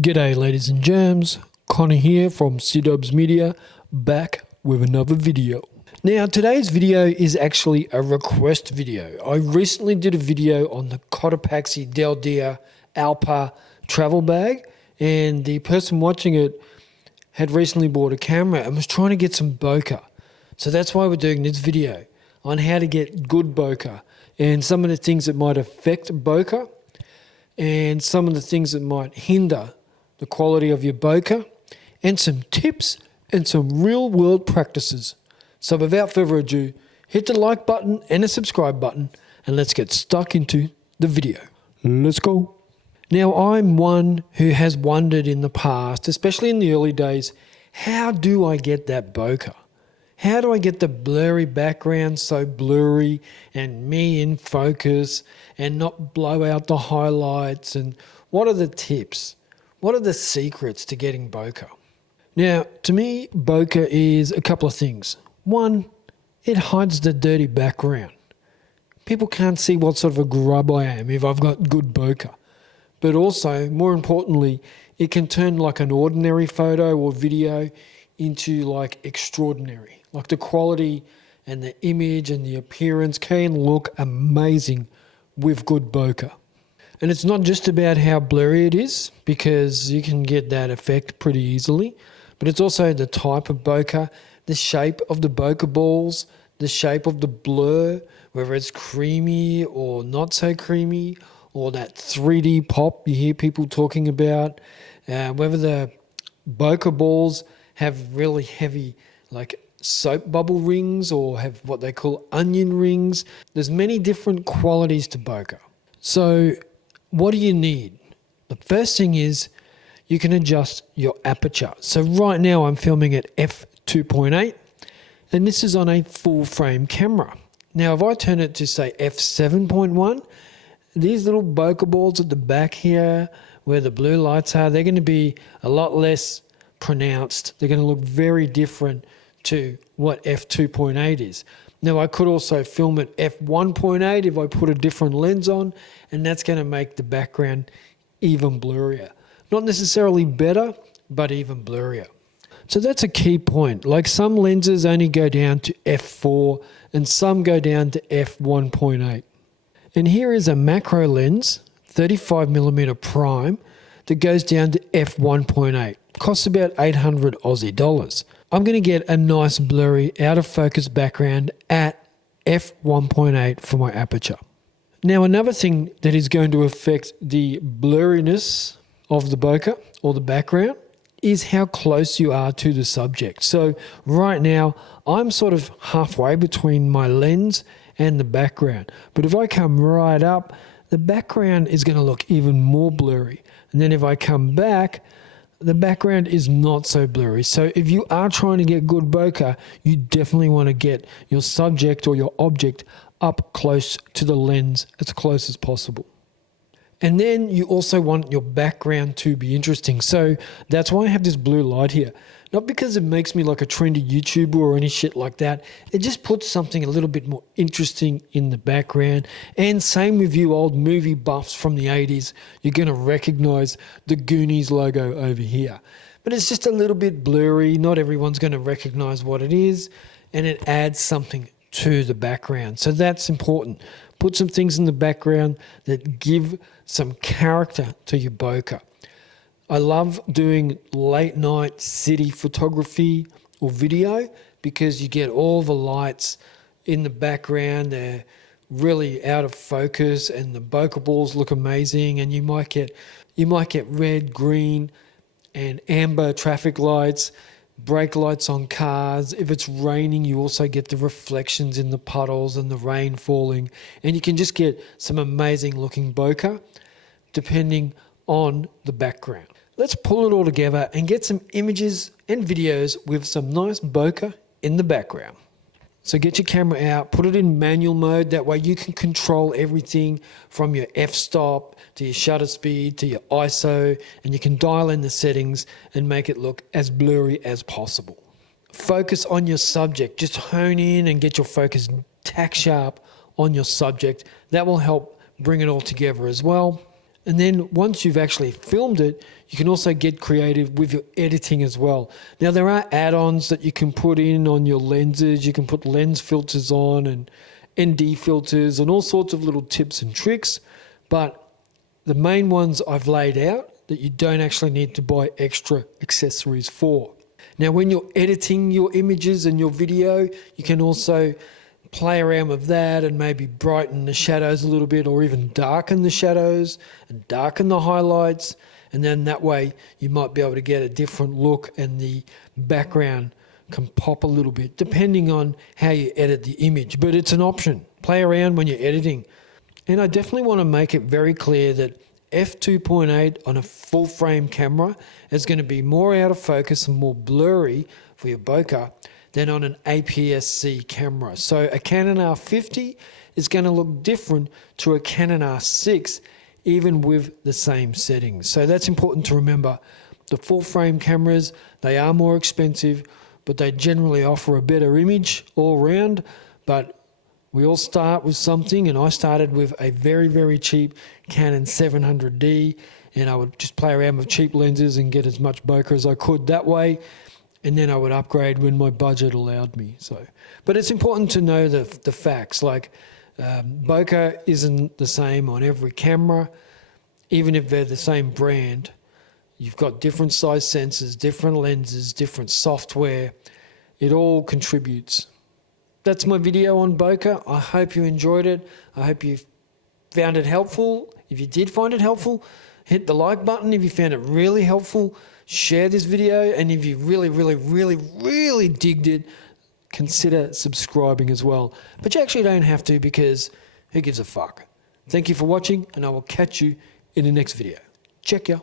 G'day ladies and germs, Conor here from C-Dubs Media, back with another video. Now today's video is actually a request video. I recently did a video on the Cotopaxi Del Dia Alpa travel bag, and the person watching it had recently bought a camera and was trying to get some bokeh. So that's why we're doing this video on how to get good bokeh and some of the things that might affect bokeh and some of the things that might hinder the quality of your bokeh, and some tips and some real world practices. So without further ado, hit the like button and the subscribe button and let's get stuck into the video. Let's go. Now I'm one who has wondered in the past, especially in the early days, how do I get that bokeh? How do I get the blurry background so blurry and me in focus and not blow out the highlights, and what are the tips? What are the secrets to getting bokeh? Now, to me, bokeh is a couple of things. One, it hides the dirty background. People can't see what sort of a grub I am if I've got good bokeh. But also, more importantly, it can turn like an ordinary photo or video into like extraordinary. Like the quality and the image and the appearance can look amazing with good bokeh. And it's not just about how blurry it is, because you can get that effect pretty easily, but it's also the type of bokeh, the shape of the bokeh balls, the shape of the blur, whether it's creamy or not so creamy, or that 3D pop you hear people talking about, whether the bokeh balls have really heavy like soap bubble rings or have what they call onion rings. There's many different qualities to bokeh. So what do you need? The first thing is you can adjust your aperture. So right now I'm filming at f2.8 and this is on a full frame camera. Now if I turn it to say f7.1, these little bokeh balls at the back here where the blue lights are, they're going to be a lot less pronounced. They're going to look very different to what f2.8 is. Now I could also film at f1.8 if I put a different lens on, and that's going to make the background even blurrier. Not necessarily better, but even blurrier. So that's a key point. Like some lenses only go down to f4 and some go down to f1.8. And here is a macro lens, 35mm prime, that goes down to f1.8. Costs about 800 Aussie dollars. I'm going to get a nice blurry out of focus background at f1.8 for my aperture. Now another thing that is going to affect the blurriness of the bokeh or the background is how close you are to the subject. So right now I'm sort of halfway between my lens and the background. But if I come right up, the background is going to look even more blurry. And then if I come back, the background is not so blurry. So if you are trying to get good bokeh, you definitely want to get your subject or your object up close to the lens, as close as possible. And then you also want your background to be interesting. So that's why I have this blue light here. Not because it makes me like a trendy YouTuber or any shit like that. It just puts something a little bit more interesting in the background. And same with you old movie buffs from the 80s. You're going to recognize the Goonies logo over here. But it's just a little bit blurry. Not everyone's going to recognize what it is. And it adds something to the background. So that's important. Put some things in the background that give some character to your bokeh. I love doing late night city photography or video because you get all the lights in the background. They're really out of focus and the bokeh balls look amazing, and you might get red, green and amber traffic lights, brake lights on cars. If it's raining, you also get the reflections in the puddles and the rain falling, and you can just get some amazing looking bokeh depending on the background. Let's pull it all together and get some images and videos with some nice bokeh in the background. So get your camera out, put it in manual mode. That way you can control everything from your f-stop to your shutter speed to your ISO, and you can dial in the settings and make it look as blurry as possible. Focus on your subject. Just hone in and get your focus tack sharp on your subject. That will help bring it all together as well. And then once you've actually filmed it, you can also get creative with your editing as well. Now, there are add-ons that you can put in on your lenses. You can put lens filters on and ND filters and all sorts of little tips and tricks. But the main ones I've laid out that you don't actually need to buy extra accessories for. Now, when you're editing your images and your video, you can also play around with that and maybe brighten the shadows a little bit, or even darken the shadows and darken the highlights. And then that way you might be able to get a different look, and the background can pop a little bit depending on how you edit the image. But it's an option. Play around when you're editing. And I definitely want to make it very clear that f2.8 on a full frame camera is going to be more out of focus and more blurry for your bokeh than on an APS-C camera. So a Canon R50 is going to look different to a Canon R6, even with the same settings. So that's important to remember. The full frame cameras, they are more expensive, but they generally offer a better image all around. But we all start with something, and I started with a very, very cheap Canon 700D, and I would just play around with cheap lenses and get as much bokeh as I could that way. And then I would upgrade when my budget allowed me. But it's important to know the facts. Like bokeh isn't the same on every camera, even if they're the same brand. You've got different size sensors, different lenses, different software. It all contributes. That's my video on bokeh. I hope you enjoyed it. I hope you found it helpful. If you did find it helpful, hit the like button. If you found it really helpful, share this video. And if you really, really, really, really digged it, consider subscribing as well. But you actually don't have to, because who gives a fuck? Thank you for watching, and I will catch you in the next video. Check ya.